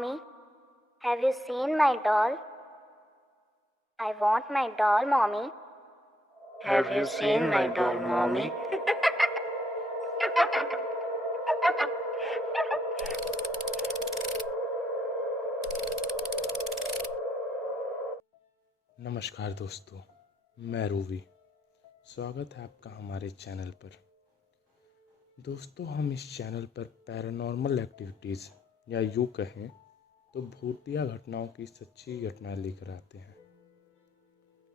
Mommy, have you seen my doll? I want my doll, Mommy. Have you seen my doll, Mommy? नमस्कार दोस्तों, मैं Ruby. स्वागत है आपका हमारे चैनल पर। दोस्तों, हम इस चैनल पर पैरानॉर्मल एक्टिविटीज़ या यूँ कहें तो भूतिया घटनाओं की सच्ची घटनाएं लेकर आते हैं।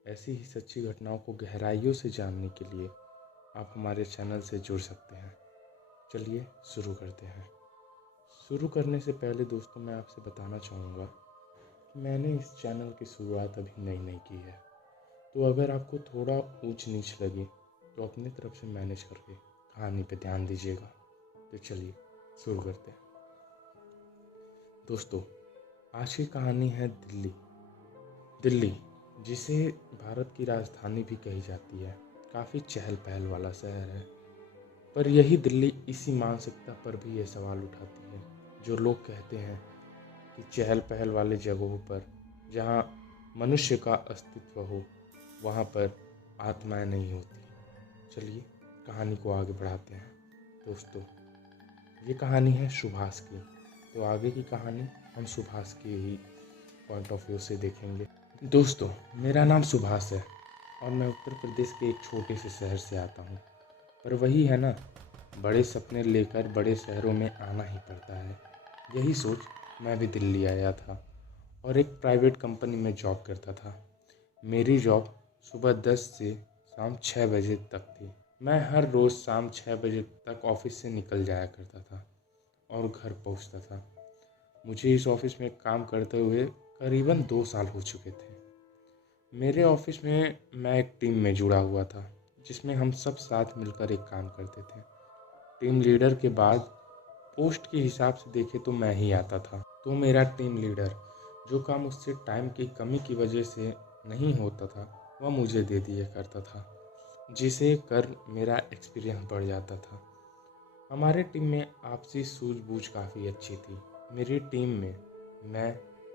ऐसी ही सच्ची घटनाओं को गहराइयों से जानने के लिए आप हमारे चैनल से जुड़ सकते हैं। चलिए शुरू करते हैं। शुरू करने से पहले दोस्तों, मैं आपसे बताना चाहूँगा कि मैंने इस चैनल की शुरुआत अभी नई की है, तो अगर आपको थोड़ा ऊंच नीच लगे तो अपनी तरफ से मैनेज करके कहानी पे ध्यान दीजिएगा। तो चलिए शुरू करते हैं। दोस्तों, आज की कहानी है दिल्ली। दिल्ली, जिसे भारत की राजधानी भी कही जाती है, काफ़ी चहल पहल वाला शहर है। पर यही दिल्ली इसी मानसिकता पर भी ये सवाल उठाती है जो लोग कहते हैं कि चहल पहल वाले जगहों पर जहाँ मनुष्य का अस्तित्व हो, वहाँ पर आत्माएं नहीं होती। चलिए कहानी को आगे बढ़ाते हैं। दोस्तों, ये कहानी है सुभाष की। तो आगे की कहानी हम सुभाष के ही पॉइंट ऑफ व्यू से देखेंगे। दोस्तों, मेरा नाम सुभाष है और मैं उत्तर प्रदेश के एक छोटे से शहर से आता हूँ। पर वही है ना, बड़े सपने लेकर बड़े शहरों में आना ही पड़ता है। यही सोच मैं भी दिल्ली आया था और एक प्राइवेट कंपनी में जॉब करता था। मेरी जॉब सुबह 10 से शाम 6 बजे तक थी। मैं हर रोज़ शाम 6 बजे तक ऑफिस से निकल जाया करता था और घर पहुंचता था। मुझे इस ऑफिस में काम करते हुए करीबन 2 साल हो चुके थे। मेरे ऑफिस में मैं एक टीम में जुड़ा हुआ था जिसमें हम सब साथ मिलकर एक काम करते थे। टीम लीडर के बाद पोस्ट के हिसाब से देखे तो मैं ही आता था। तो मेरा टीम लीडर जो काम उससे टाइम की कमी की वजह से नहीं होता था, वह मुझे दे दिया करता था, जिसे कर मेरा एक्सपीरियंस बढ़ जाता था। हमारे टीम में आपसी सूझबूझ काफ़ी अच्छी थी। मेरी टीम में मैं,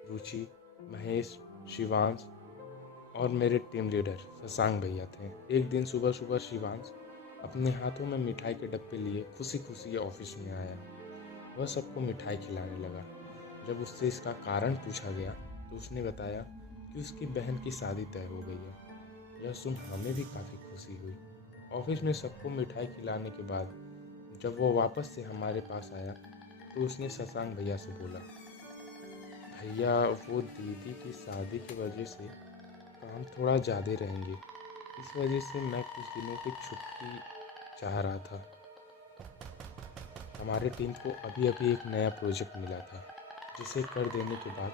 रुचि, महेश, शिवांश और मेरे टीम लीडर शशांक भैया थे। एक दिन सुबह सुबह शिवांश अपने हाथों में मिठाई के डब्बे लिए खुशी खुशी ऑफिस में आया। वह सबको मिठाई खिलाने लगा। जब उससे इसका कारण पूछा गया तो उसने बताया कि उसकी बहन की शादी तय हो गई है। यह सुन हमें भी काफ़ी खुशी हुई। ऑफिस में सबको मिठाई खिलाने के बाद जब वो वापस से हमारे पास आया तो उसने शशांक भैया से बोला, भैया वो दीदी की शादी की वजह से काम थोड़ा ज़्यादा रहेंगे, इस वजह से मैं कुछ दिनों की छुट्टी चाह रहा था। हमारे टीम को अभी अभी एक नया प्रोजेक्ट मिला था जिसे कर देने के बाद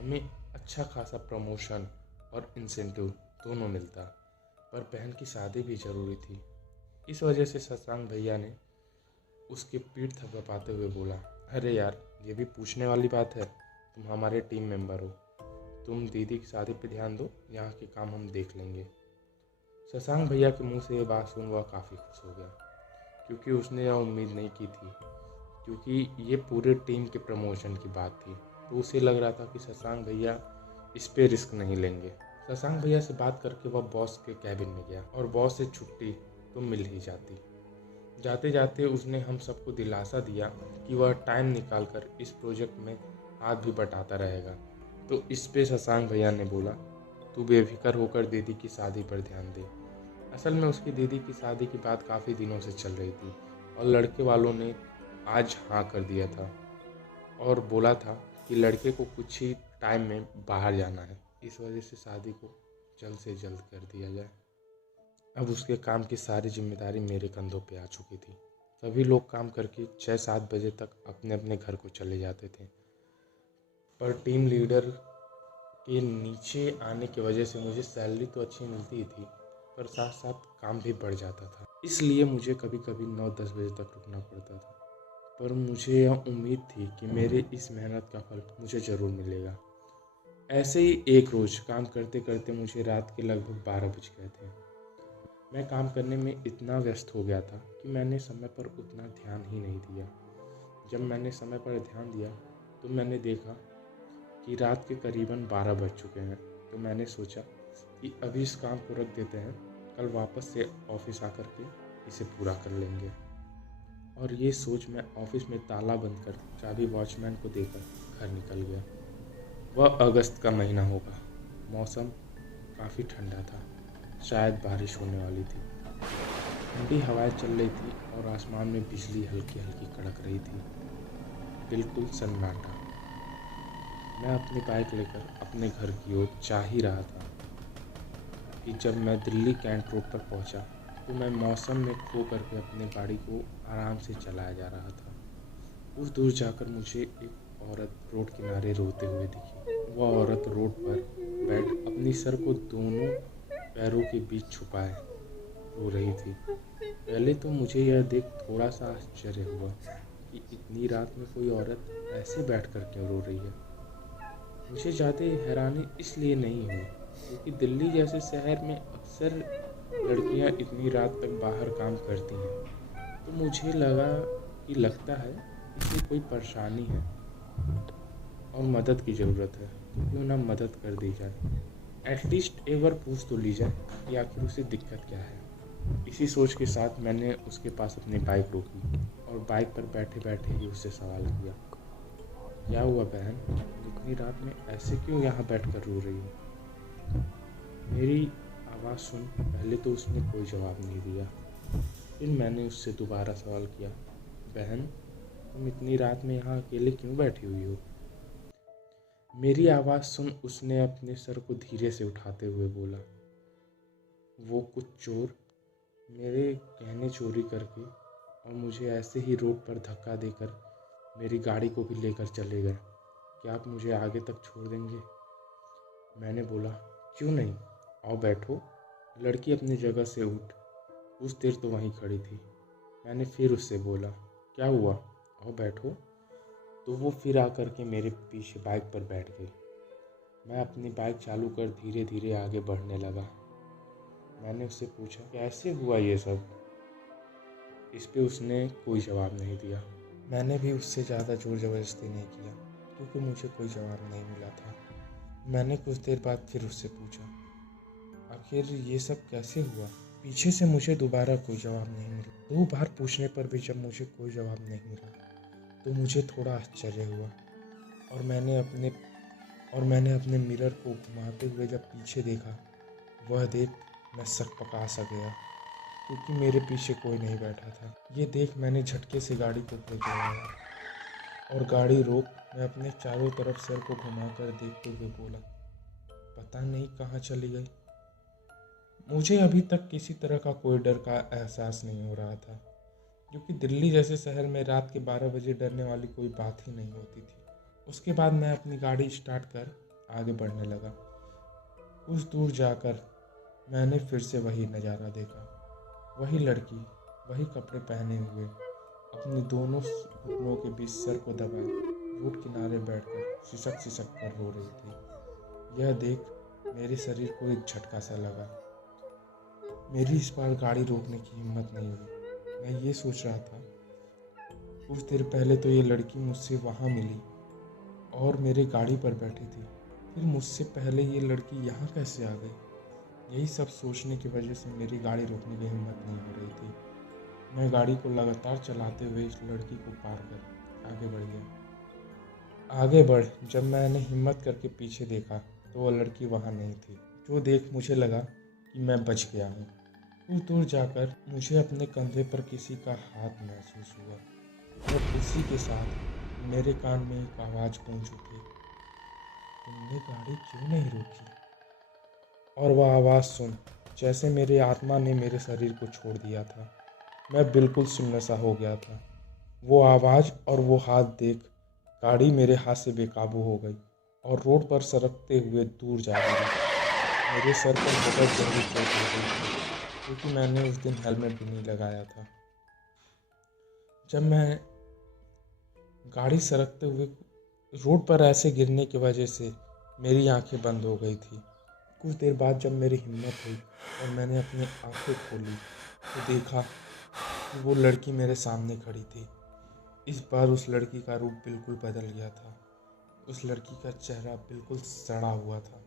हमें अच्छा खासा प्रमोशन और इंसेंटिव दोनों मिलता, पर बहन की शादी भी ज़रूरी थी। इस वजह से शशांक भैया ने उसके पीठ थपथपाते हुए बोला, अरे यार, ये भी पूछने वाली बात है, तुम हमारे टीम मेंबर हो, तुम दीदी की शादी पे ध्यान दो, यहाँ के काम हम देख लेंगे। शशांक भैया के मुंह से ये बात सुन वह काफ़ी खुश हो गया, क्योंकि उसने यह उम्मीद नहीं की थी, क्योंकि ये पूरे टीम के प्रमोशन की बात थी। तो उसे लग रहा था कि शशांक भैया इस पे रिस्क नहीं लेंगे। शशांक भैया से बात करके वह बॉस के कैबिन में गया और बॉस से छुट्टी तो मिल ही जाती। जाते जाते उसने हम सबको दिलासा दिया कि वह टाइम निकालकर इस प्रोजेक्ट में हाथ भी बटाता रहेगा। तो इस पे शशांक भैया ने बोला, तू बेफिक्र होकर दीदी की शादी पर ध्यान दे। असल में उसकी दीदी की शादी की बात काफ़ी दिनों से चल रही थी और लड़के वालों ने आज हाँ कर दिया था और बोला था कि लड़के को कुछ ही टाइम में बाहर जाना है, इस वजह से शादी को जल्द से जल्द कर दिया जाए। अब उसके काम की सारी जिम्मेदारी मेरे कंधों पे आ चुकी थी। सभी लोग काम करके 6-7 बजे तक अपने अपने घर को चले जाते थे, पर टीम लीडर के नीचे आने की वजह से मुझे सैलरी तो अच्छी मिलती ही थी, पर साथ साथ काम भी बढ़ जाता था। इसलिए मुझे कभी कभी 9-10 बजे तक रुकना पड़ता था, पर मुझे यह उम्मीद थी कि मेरे इस मेहनत का फल मुझे ज़रूर मिलेगा। ऐसे ही एक रोज़ काम करते करते मुझे रात के लगभग 12 बज गए थे। मैं काम करने में इतना व्यस्त हो गया था कि मैंने समय पर उतना ध्यान ही नहीं दिया। जब मैंने समय पर ध्यान दिया तो मैंने देखा कि रात के करीबन 12 बज चुके हैं। तो मैंने सोचा कि अभी इस काम को रख देते हैं, कल वापस से ऑफिस आकर के इसे पूरा कर लेंगे। और ये सोच मैं ऑफिस में ताला बंद कर चाबी वॉचमैन को देकर घर निकल गया। वह अगस्त का महीना होगा। मौसम काफ़ी ठंडा था, शायद बारिश होने वाली थी। ठंडी हवाएं चल रही थी और आसमान में बिजली हल्की हल्की कड़क रही थी। बिल्कुल सन्नाटा। मैं अपनी बाइक लेकर अपने घर की ओर जा ही रहा था कि जब मैं दिल्ली कैंट रोड पर पहुंचा तो मैं मौसम में खो करके अपनी गाड़ी को आराम से चलाया जा रहा था। कुछ दूर जाकर मुझे एक औरत रोड किनारे रोते हुए दिखी। वह औरत रोड पर बैठ अपनी सर को दोनों पैरों के बीच छुपाए रो रही थी। पहले तो मुझे यह देख थोड़ा सा आश्चर्य हुआ कि इतनी रात में कोई औरत ऐसे बैठ कर क्यों रो रही है। मुझे ज़्यादा हैरानी इसलिए नहीं हुई क्योंकि दिल्ली जैसे शहर में अक्सर लड़कियां इतनी रात तक बाहर काम करती हैं। तो मुझे लगा कि लगता है इसे कोई परेशानी है और मदद की ज़रूरत है, तो क्यों ना मदद कर दी जाए। एटलीस्ट एक बार पूछ तो ली जाए कि आखिर उसे दिक्कत क्या है। इसी सोच के साथ मैंने उसके पास अपनी बाइक रोकी और बाइक पर बैठे बैठे ही उससे सवाल किया, क्या हुआ बहन, इतनी रात में ऐसे क्यों यहाँ बैठकर रो रही हो। मेरी आवाज़ सुन पहले तो उसने कोई जवाब नहीं दिया। फिर मैंने उससे दोबारा सवाल किया, बहन तुम इतनी रात में यहाँ अकेले क्यों बैठी हुई हो। मेरी आवाज़ सुन उसने अपने सर को धीरे से उठाते हुए बोला, वो कुछ चोर मेरे गहने चोरी करके और मुझे ऐसे ही रोड पर धक्का देकर मेरी गाड़ी को भी लेकर चले गए। क्या आप मुझे आगे तक छोड़ देंगे। मैंने बोला, क्यों नहीं, आओ बैठो। लड़की अपनी जगह से उठ कुछ देर तो वहीं खड़ी थी। मैंने फिर उससे बोला, क्या हुआ, आओ बैठो। तो वो फिर आकर के मेरे पीछे बाइक पर बैठ गई। मैं अपनी बाइक चालू कर धीरे धीरे आगे बढ़ने लगा। मैंने उससे पूछा, कैसे हुआ ये सब। इस पे उसने कोई जवाब नहीं दिया। मैंने भी उससे ज़्यादा जोर ज़बरदस्ती नहीं किया क्योंकि मुझे कोई जवाब नहीं मिला था। मैंने कुछ देर बाद फिर उससे पूछा, आखिर ये सब कैसे हुआ। पीछे से मुझे दोबारा कोई जवाब नहीं मिला। 2 बार पूछने पर भी जब मुझे कोई जवाब नहीं मिला तो मुझे थोड़ा आश्चर्य हुआ और मैंने अपने मिरर को घुमाते हुए जब पीछे देखा, वह देख मैं सकपका सा गया क्योंकि मेरे पीछे कोई नहीं बैठा था। ये देख मैंने झटके से गाड़ी को ब्रेक लगाया और गाड़ी रोक मैं अपने चारों तरफ सर को घुमाकर देखते हुए बोला, पता नहीं कहाँ चली गई। मुझे अभी तक किसी तरह का कोई डर का एहसास नहीं हो रहा था क्योंकि दिल्ली जैसे शहर में रात के 12 बजे डरने वाली कोई बात ही नहीं होती थी। उसके बाद मैं अपनी गाड़ी स्टार्ट कर आगे बढ़ने लगा। कुछ दूर जाकर मैंने फिर से वही नज़ारा देखा। वही लड़की वही कपड़े पहने हुए अपने दोनों घुटनों के बीच सर को दबाए रोड किनारे बैठकर सिसक कर रो रही थी। यह देख मेरे शरीर को एक झटका सा लगा। मेरी इस बार गाड़ी रोकने की हिम्मत नहीं हुई। मैं ये सोच रहा था, कुछ देर पहले तो ये लड़की मुझसे वहाँ मिली और मेरे गाड़ी पर बैठी थी, फिर मुझसे पहले ये लड़की यहाँ कैसे आ गई। यही सब सोचने की वजह से मेरी गाड़ी रोकने की हिम्मत नहीं हो रही थी। मैं गाड़ी को लगातार चलाते हुए इस लड़की को पार कर आगे बढ़ गया। जब मैंने हिम्मत करके पीछे देखा तो वह लड़की वहाँ नहीं थी, जो देख मुझे लगा कि मैं बच गया हूँ। कुछ दूर जाकर मुझे अपने कंधे पर किसी का हाथ महसूस हुआ और इसी के साथ मेरे कान में एक आवाज़ गूंज उठी, तुमने गाड़ी क्यों नहीं रोकी। और वह आवाज़ सुन जैसे मेरी आत्मा ने मेरे शरीर को छोड़ दिया था। मैं बिल्कुल सुन्न सा हो गया था। वो आवाज़ और वो हाथ देख गाड़ी मेरे हाथ से बेकाबू हो गई और रोड पर सरकते हुए दूर जा गिरी। मेरे सर पर बहुत गहरी चोट लग गई थी क्योंकि मैंने उस दिन हेलमेट भी नहीं लगाया था। जब मैं गाड़ी सरकते हुए रोड पर ऐसे गिरने की वजह से मेरी आंखें बंद हो गई थी। कुछ देर बाद जब मेरी हिम्मत हुई और मैंने अपनी आंखें खोली तो देखा कि वो लड़की मेरे सामने खड़ी थी। इस बार उस लड़की का रूप बिल्कुल बदल गया था। उस लड़की का चेहरा बिल्कुल सड़ा हुआ था।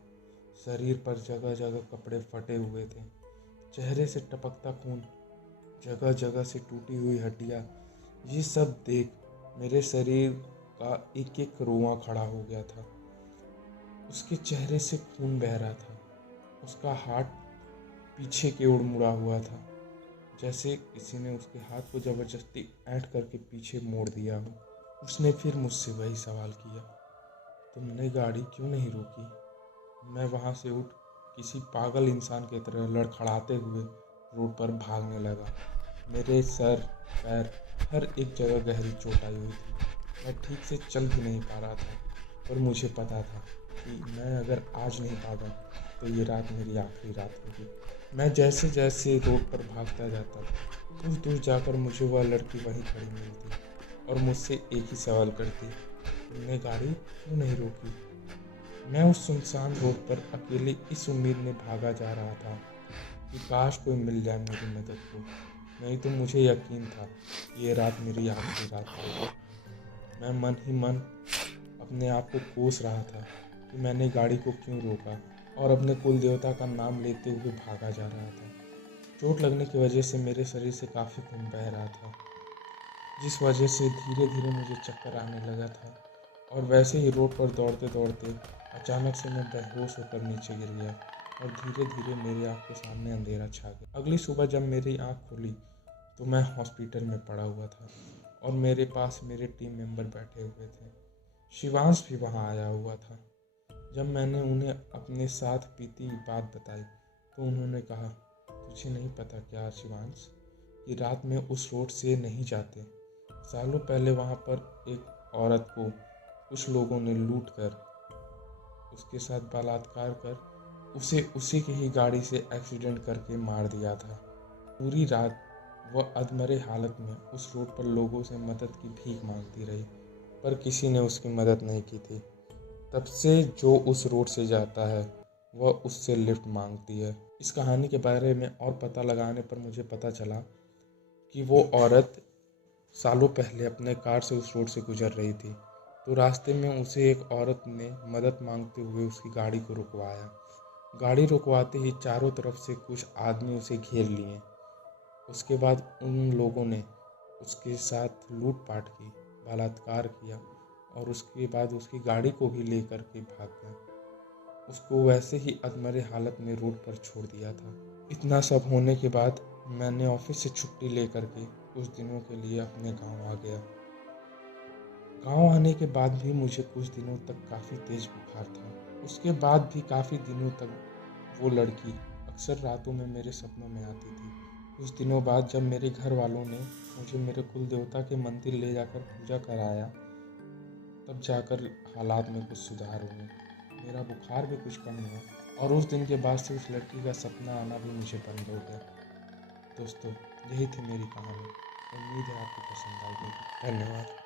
शरीर पर जगह जगह कपड़े फटे हुए थे, चेहरे से टपकता खून, जगह जगह से टूटी हुई हड्डियाँ। ये सब देख मेरे शरीर का एक एक रोआं खड़ा हो गया था। उसके चेहरे से खून बह रहा था। उसका हाथ पीछे की ओर मुड़ा हुआ था, जैसे किसी ने उसके हाथ को जबरदस्ती ऐंठ करके पीछे मोड़ दिया हो। उसने फिर मुझसे वही सवाल किया, तुमने गाड़ी क्यों नहीं रोकी? मैं वहाँ से उठ किसी पागल इंसान की तरह लड़खड़ाते हुए रोड पर भागने लगा। मेरे सर पैर हर एक जगह गहरी चोट आई हुई थी। मैं ठीक से चल भी नहीं पा रहा था, पर मुझे पता था कि मैं अगर आज नहीं भागा तो ये रात मेरी आखिरी रात होगी। मैं जैसे जैसे रोड पर भागता जाता, कुछ दूर जाकर मुझे वह लड़की वहीं खड़ी मिलती और मुझसे एक ही सवाल करती, तुमने गाड़ी क्यों नहीं रोकी? मैं उस सुनसान रोड पर अकेले इस उम्मीद में भागा जा रहा था कि काश कोई मिल जाए मेरी मदद को। नहीं तो मुझे यकीन था ये रात मेरी आखिरी रात होगी। मैं मन ही मन अपने आप को कोस रहा था कि मैंने गाड़ी को क्यों रोका और अपने कुल देवता का नाम लेते हुए भागा जा रहा था। चोट लगने की वजह से मेरे शरीर से काफ़ी खून बह रहा था, जिस वजह से धीरे धीरे मुझे चक्कर आने लगा था। और वैसे ही रोड पर दौड़ते दौड़ते अचानक से मैं बेहोश होकर नीचे गिर गया और धीरे धीरे मेरी आँख के सामने अंधेरा छा गया। अगली सुबह जब मेरी आँख खुली तो मैं हॉस्पिटल में पड़ा हुआ था और मेरे पास मेरे टीम मेंबर बैठे हुए थे। शिवांश भी वहाँ आया हुआ था। जब मैंने उन्हें अपने साथ बीती बात बताई तो उन्होंने कहा, तुझे नहीं पता क्या शिवांश, कि रात में उस रोड से नहीं जाते। सालों पहले वहाँ पर एक औरत को कुछ लोगों ने लूट कर उसके साथ बलात्कार कर उसे उसी की ही गाड़ी से एक्सीडेंट करके मार दिया था। पूरी रात वह अधमरे हालत में उस रोड पर लोगों से मदद की भीख मांगती रही, पर किसी ने उसकी मदद नहीं की थी। तब से जो उस रोड से जाता है वह उससे लिफ्ट मांगती है। इस कहानी के बारे में और पता लगाने पर मुझे पता चला कि वो औरत सालों पहले अपने कार से उस रोड से गुजर रही थी, तो रास्ते में उसे एक औरत ने मदद मांगते हुए उसकी गाड़ी को रुकवाया। गाड़ी रुकवाते ही चारों तरफ से कुछ आदमी उसे घेर लिए। उसके बाद उन लोगों ने उसके साथ लूटपाट की, बलात्कार किया और उसके बाद उसकी गाड़ी को भी लेकर के भाग गए। उसको वैसे ही अधमरे हालत में रोड पर छोड़ दिया था। इतना सब होने के बाद मैंने ऑफिस से छुट्टी लेकर के कुछ दिनों के लिए अपने गांव आ गया। गांव आने के बाद भी मुझे कुछ दिनों तक काफ़ी तेज बुखार था। उसके बाद भी काफ़ी दिनों तक वो लड़की अक्सर रातों में मेरे सपनों में आती थी। कुछ दिनों बाद जब मेरे घर वालों ने मुझे मेरे कुल देवता के मंदिर ले जाकर पूजा कराया, तब जाकर हालात में कुछ सुधार हुए। मेरा बुखार भी कुछ कम हुआ और उस दिन के बाद से उस लड़की का सपना आना भी मुझे बंद हो गया। दोस्तों, यही थी मेरी कहानी। उम्मीद है आपको पसंद आई होगी। धन्यवाद।